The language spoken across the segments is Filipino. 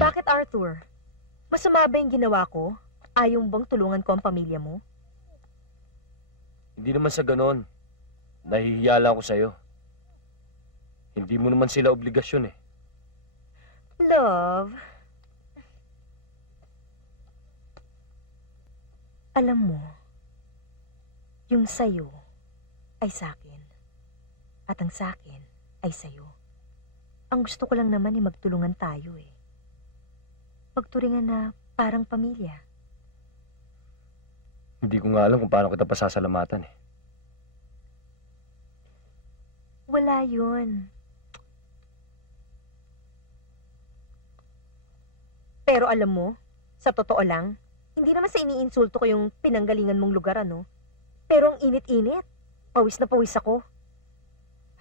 Bakit, Arthur? Masama ba yung ginawa ko? Ayaw bang tulungan ko ang pamilya mo? Hindi naman sa ganon. Nahihiya lang ako sa'yo. Hindi mo naman sila obligasyon eh. Love, alam mo, yung sayo ay sakin, at ang sakin ay sayo. Ang gusto ko lang naman ay magtulungan tayo eh. Magturingan na parang pamilya. Hindi ko nga alam kung paano kita pasasalamatan eh. Wala yun. Pero alam mo, sa totoo lang, hindi naman sa iniinsulto ko yung pinanggalingan mong lugar, ano? Pero ang init-init. Pawis na pawis ako.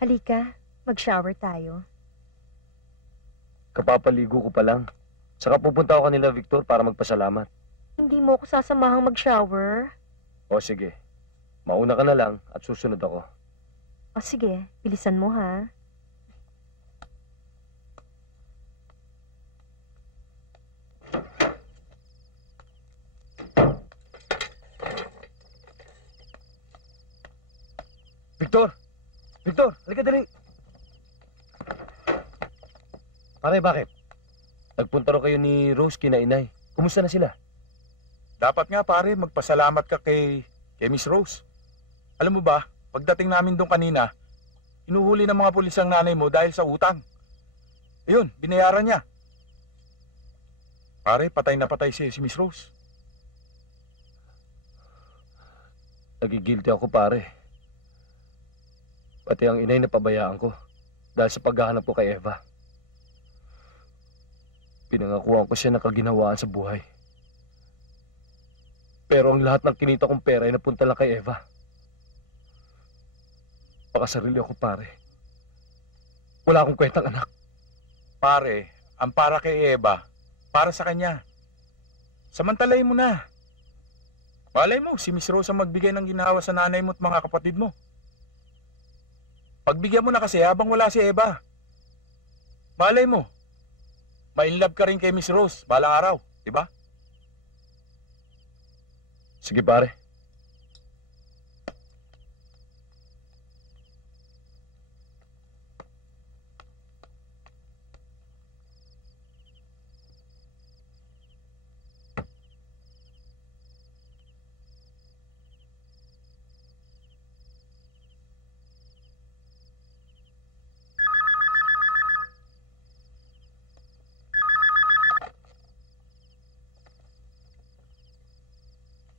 Halika, mag-shower tayo. Kapapaligo ko pa lang. Saka pupunta ako kanila, Victor, para magpasalamat. Hindi mo ako sasamahang mag-shower? O sige, mauna ka na lang at susunod ako. O sige, bilisan mo ha. Victor! Victor! Halika dali! Pare, bakit? Nagpunta rin kayo ni Rose kina inay. Kumusta na sila? Dapat nga pare, magpasalamat ka kay Miss Rose. Alam mo ba, pagdating namin doon kanina, inuhuli ng mga pulis ang nanay mo dahil sa utang. Ayun, binayaran niya. Pare, patay na patay si Miss Rose. Nagigilty ako, pare. Pati ang inay na pabayaan ko dahil sa paghahanap ko kay Eva. Pinangakuan ko siya ng kaginhawaan sa buhay. Pero ang lahat ng kinita kong pera ay napunta lang kay Eva. Pakasarili ako, pare. Wala akong kwentang anak. Pare, ang para kay Eva, para sa kanya. Samantalayin mo na. Malay mo, si Miss Rose ang magbigay ng ginhawa sa nanay mo at mga kapatid mo. Pagbigyan mo na kasi habang wala si Eva. Malay mo, ma-inlove ka rin kay Miss Rose balang araw, di ba? Sige, pare.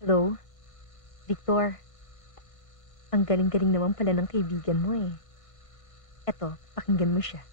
Hello? Victor, ang galing-galing naman pala ng kaibigan mo eh. Eto, pakinggan mo siya.